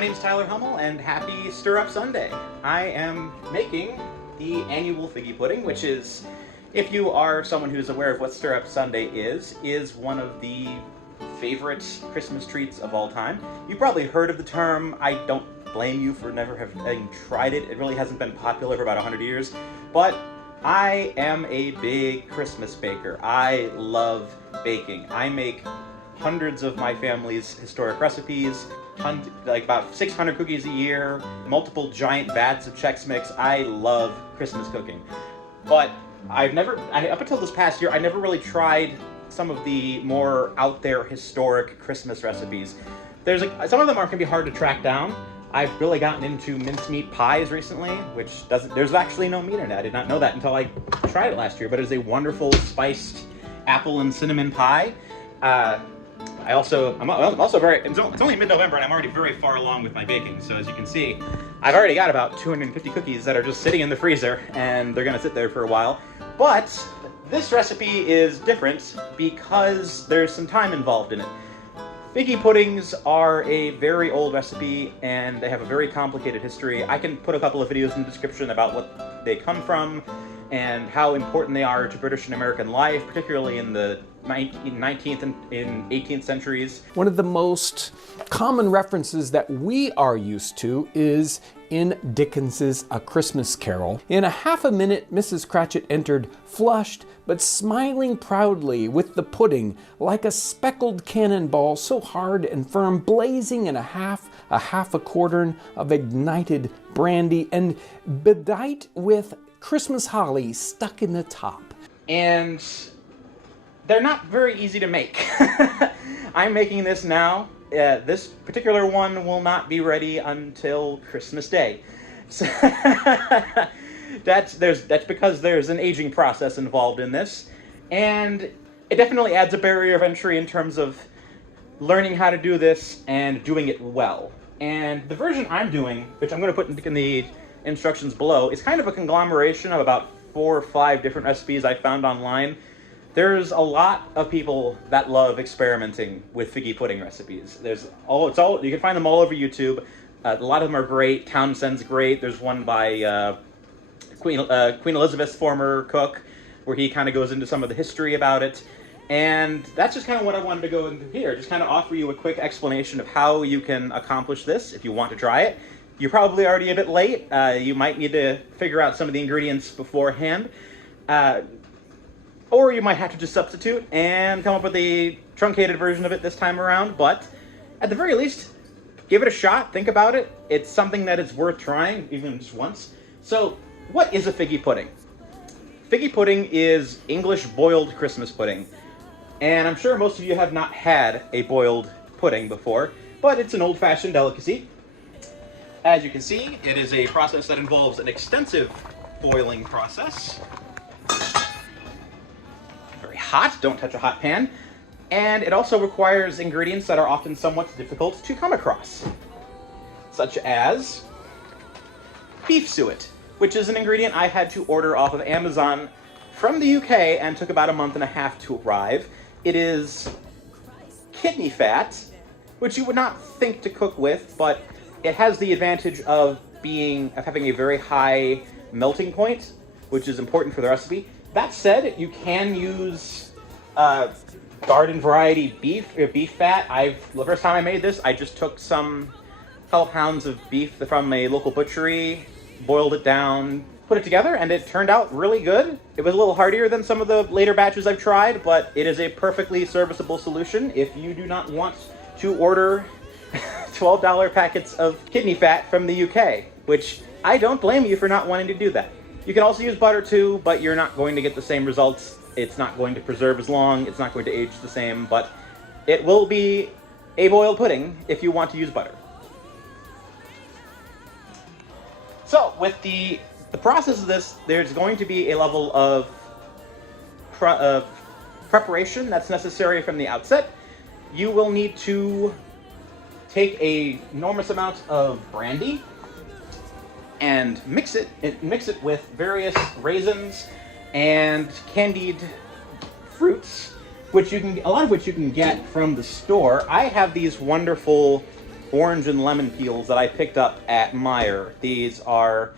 My name is Tyler Hummel, and happy Stirup Sunday. I am making the annual Figgy Pudding, which is, if you are someone who's aware of what Stirup Sunday is one of the favorite Christmas treats of all time. You've probably heard of the term. I don't blame you for never having tried it. It really hasn't been popular for about 100 years, but I am a big Christmas baker. I love baking. I make hundreds of my family's historic recipes, like about 600 cookies a year, multiple giant vats of Chex Mix. I love Christmas cooking. But up until this past year, I never really tried some of the more out there historic Christmas recipes. Some of them can be hard to track down. I've really gotten into mincemeat pies recently, there's actually no meat in it. I did not know that until I tried it last year, but it is a wonderful spiced apple and cinnamon pie. It's only mid-November and I'm already very far along with my baking. So as you can see, I've already got about 250 cookies that are just sitting in the freezer and they're gonna sit there for a while. But this recipe is different because there's some time involved in it. Figgy puddings are a very old recipe and they have a very complicated history. I can put a couple of videos in the description about what they come from and how important they are to British and American life, particularly in the 19th and 18th centuries. One of the most common references that we are used to is in Dickens's A Christmas Carol. In a half a minute, Mrs. Cratchit entered, flushed but smiling proudly with the pudding, like a speckled cannonball so hard and firm, blazing in a half a quartern of ignited brandy, and bedight with Christmas holly stuck in the top. And they're not very easy to make. I'm making this now. This particular one will not be ready until Christmas Day. So that's because there's an aging process involved in this, and it definitely adds a barrier of entry in terms of learning how to do this and doing it well. And the version I'm doing, which I'm going to put in the instructions below, is kind of a conglomeration of about 4 or 5 different recipes I found online. There's a lot of people that love experimenting with figgy pudding recipes. You can find them all over YouTube. A lot of them are great. Townsend's great. There's one by Queen Elizabeth's former cook, where he kind of goes into some of the history about it. And that's just kind of what I wanted to go into here. Just kind of offer you a quick explanation of how you can accomplish this if you want to try it. You're probably already a bit late. You might need to figure out some of the ingredients beforehand. Or you might have to just substitute and come up with a truncated version of it this time around. But at the very least, give it a shot. Think about it. It's something that is worth trying, even just once. So, what is a figgy pudding? Figgy pudding is English boiled Christmas pudding. And I'm sure most of you have not had a boiled pudding before, but it's an old-fashioned delicacy. As you can see, it is a process that involves an extensive boiling process. Very hot, don't touch a hot pan. And it also requires ingredients that are often somewhat difficult to come across, such as beef suet, which is an ingredient I had to order off of Amazon from the UK and took about a month and a half to arrive. It is kidney fat, which you would not think to cook with, but it has the advantage of having a very high melting point, which is important for the recipe. That said, you can use garden variety beef fat. The first time I made this, I just took a couple pounds of beef from a local butchery, boiled it down, put it together, and it turned out really good. It was a little heartier than some of the later batches I've tried, but it is a perfectly serviceable solution if you do not want to order $12 packets of kidney fat from the UK, which I don't blame you for not wanting to do that. You can also use butter too, but you're not going to get the same results. It's not going to preserve as long, it's not going to age the same, but it will be a boiled pudding if you want to use butter. So, with the process of this, there's going to be a level of preparation that's necessary from the outset. You will need to take an enormous amount of brandy and mix it with various raisins and candied fruits, a lot of which you can get from the store. I have these wonderful orange and lemon peels that I picked up at Meijer. These are,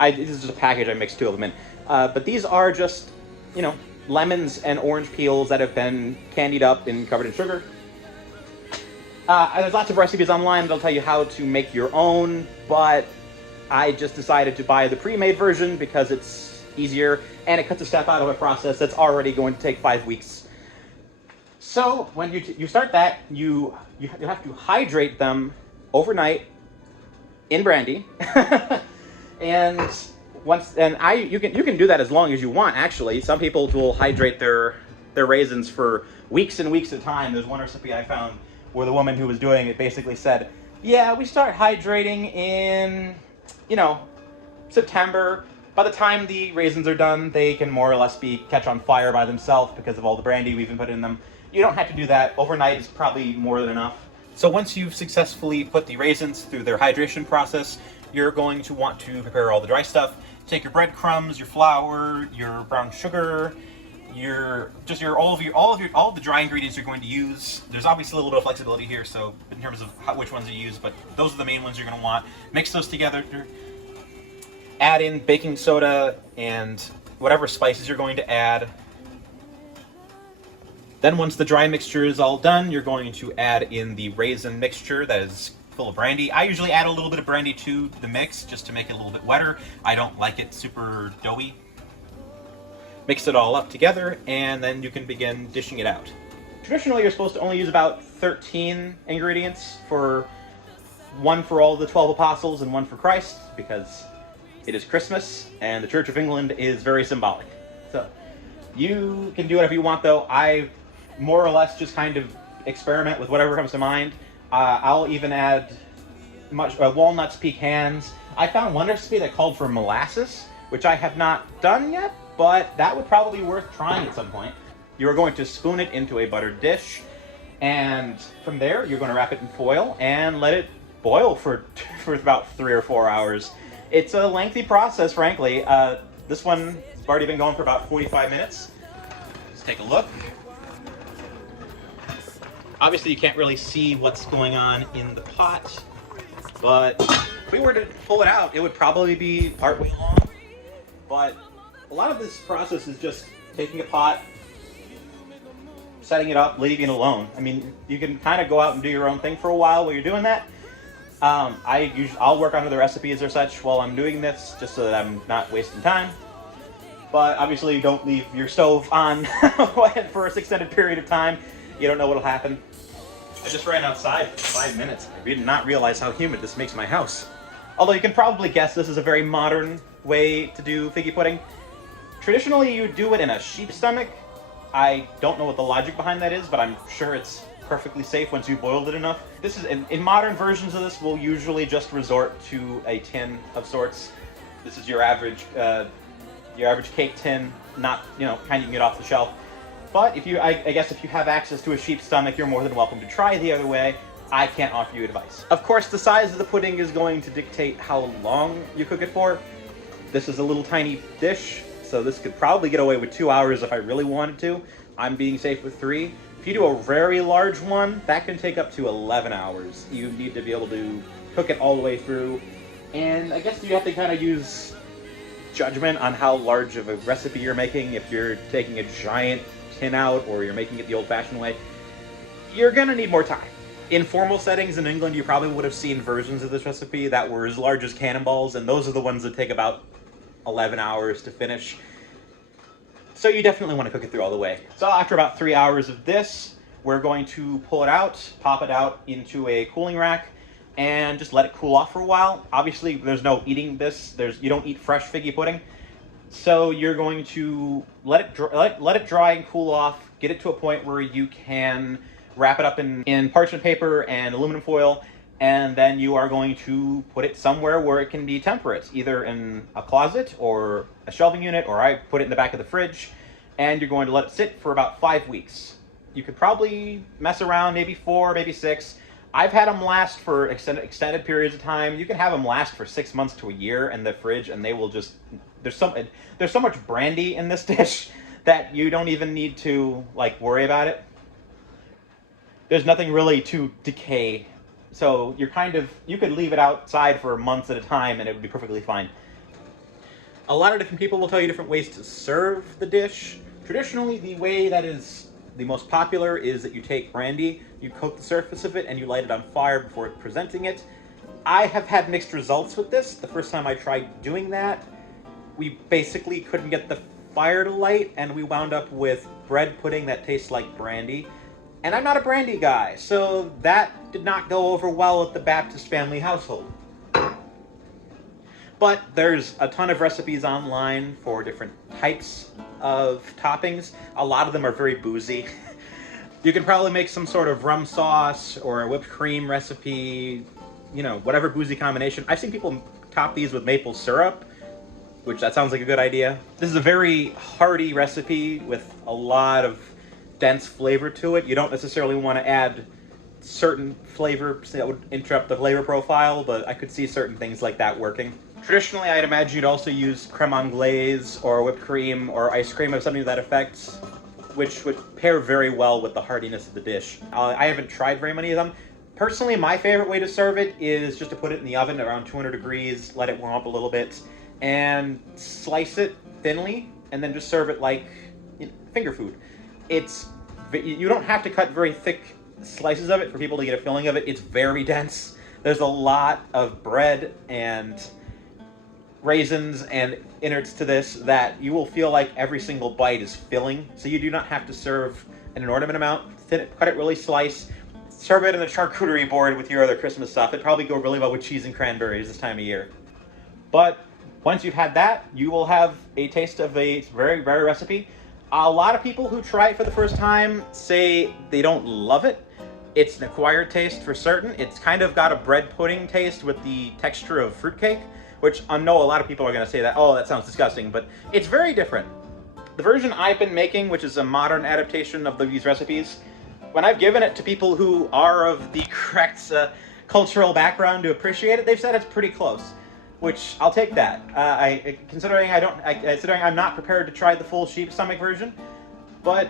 this is just a package, I mixed two of them in. But these are just, you know, lemons and orange peels that have been candied up and covered in sugar. There's lots of recipes online that'll tell you how to make your own, but I just decided to buy the pre-made version because it's easier and it cuts a step out of a process that's already going to take 5 weeks. So when you start that, you have to hydrate them overnight in brandy, and you can do that as long as you want. Actually, some people will hydrate their raisins for weeks and weeks at a time. There's one recipe I found where the woman who was doing it basically said, "Yeah, we start hydrating in, you know, September. By the time the raisins are done, they can more or less catch on fire by themselves because of all the brandy we've been putting in them." You don't have to do that. Overnight is probably more than enough. So once you've successfully put the raisins through their hydration process, you're going to want to prepare all the dry stuff. Take your breadcrumbs, your flour, your brown sugar, all of the dry ingredients you're going to use. There's obviously a little bit of flexibility here, so in terms of which ones you use, but those are the main ones you're going to want. Mix those together. Add in baking soda and whatever spices you're going to add. Then once the dry mixture is all done, you're going to add in the raisin mixture that is full of brandy. I usually add a little bit of brandy to the mix just to make it a little bit wetter. I don't like it super doughy. Mix it all up together, and then you can begin dishing it out. Traditionally, you're supposed to only use about 13 ingredients, one for all the 12 apostles and one for Christ, because it is Christmas, and the Church of England is very symbolic. So you can do whatever you want, though. I more or less just kind of experiment with whatever comes to mind. I'll even add walnuts, pecans. I found one recipe that called for molasses, which I have not done yet, but that would probably be worth trying at some point. You're going to spoon it into a buttered dish, and from there you're going to wrap it in foil and let it boil for about 3 or 4 hours. It's a lengthy process, frankly. This one's already been going for about 45 minutes. Let's take a look. Obviously, you can't really see what's going on in the pot, but if we were to pull it out, it would probably be partway along. But a lot of this process is just taking a pot, setting it up, leaving it alone. I mean, you can kind of go out and do your own thing for a while while you're doing that. I'll work on the recipes or such while I'm doing this, just so that I'm not wasting time. But obviously, don't leave your stove on for an extended period of time. You don't know what'll happen. I just ran outside for 5 minutes. I did not realize how humid this makes my house. Although you can probably guess this is a very modern way to do figgy pudding. Traditionally, you do it in a sheep's stomach. I don't know what the logic behind that is, but I'm sure it's perfectly safe once you've boiled it enough. This is in modern versions of this, we'll usually just resort to a tin of sorts. This is your average cake tin, not kind you can get off the shelf. But I guess if you have access to a sheep's stomach, you're more than welcome to try the other way. I can't offer you advice. Of course, the size of the pudding is going to dictate how long you cook it for. This is a little tiny dish, so this could probably get away with 2 hours if I really wanted to. I'm being safe with 3. If you do a very large one, that can take up to 11 hours. You need to be able to cook it all the way through. And I guess you have to kind of use judgment on how large of a recipe you're making. If you're taking a giant tin out or you're making it the old-fashioned way, you're gonna need more time. In formal settings in England, you probably would have seen versions of this recipe that were as large as cannonballs, and those are the ones that take about 11 hours to finish. So you definitely want to cook it through all the way. So after about 3 hours of this, we're going to pull it out, pop it out into a cooling rack, and just let it cool off for a while. Obviously, there's no eating this. You don't eat fresh figgy pudding. So you're going to let it dry and cool off, get it to a point where you can wrap it up in parchment paper and aluminum foil, and then you are going to put it somewhere where it can be temperate, either in a closet or a shelving unit, or I put it in the back of the fridge, and you're going to let it sit for about 5 weeks. You could probably mess around, maybe 4, maybe 6. I've had them last for extended periods of time. You can have them last for 6 months to a year in the fridge, and they will just... There's so much brandy in this dish that you don't even need to worry about it. there's nothing really to decay. So you could leave it outside for months at a time and it would be perfectly fine. A lot of different people will tell you different ways to serve the dish. Traditionally, the way that is the most popular is that you take brandy, you coat the surface of it, and you light it on fire before presenting it. I have had mixed results with this. The first time I tried doing that, we basically couldn't get the fire to light, and we wound up with bread pudding that tastes like brandy. And I'm not a brandy guy, so that did not go over well with the Baptist family household. But there's a ton of recipes online for different types of toppings. A lot of them are very boozy. You can probably make some sort of rum sauce or a whipped cream recipe, you know, whatever boozy combination. I've seen people top these with maple syrup, which that sounds like a good idea. This is a very hearty recipe with a lot of dense flavor to it. You don't necessarily want to add certain flavors that would interrupt the flavor profile, but I could see certain things like that working. Traditionally, I'd imagine you'd also use creme anglaise or whipped cream or ice cream of something to that effect, which would pair very well with the heartiness of the dish. I haven't tried very many of them. Personally, my favorite way to serve it is just to put it in the oven around 200 degrees, let it warm up a little bit, and slice it thinly, and then just serve it like finger food. You don't have to cut very thick slices of it for people to get a feeling of it. It's very dense. There's a lot of bread and raisins and innards to this that you will feel like every single bite is filling. So you do not have to serve an inordinate amount. Cut it really slice. Serve it in a charcuterie board with your other Christmas stuff. It'd probably go really well with cheese and cranberries this time of year. But once you've had that, you will have a taste of a very rare recipe. A lot of people who try it for the first time say they don't love it. It's an acquired taste for certain. It's kind of got a bread pudding taste with the texture of fruitcake, which I know a lot of people are going to say that, oh, that sounds disgusting, but it's very different. The version I've been making, which is a modern adaptation of these recipes, when I've given it to people who are of the correct cultural background to appreciate it, they've said it's pretty close, which I'll take that. Considering I'm not prepared to try the full sheep stomach version, but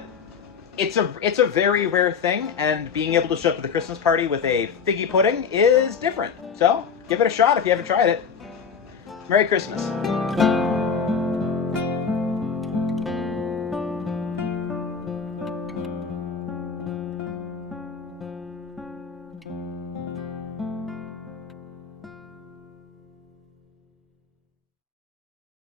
it's a very rare thing, and being able to show up to the Christmas party with a figgy pudding is different. So give it a shot if you haven't tried it. Merry Christmas.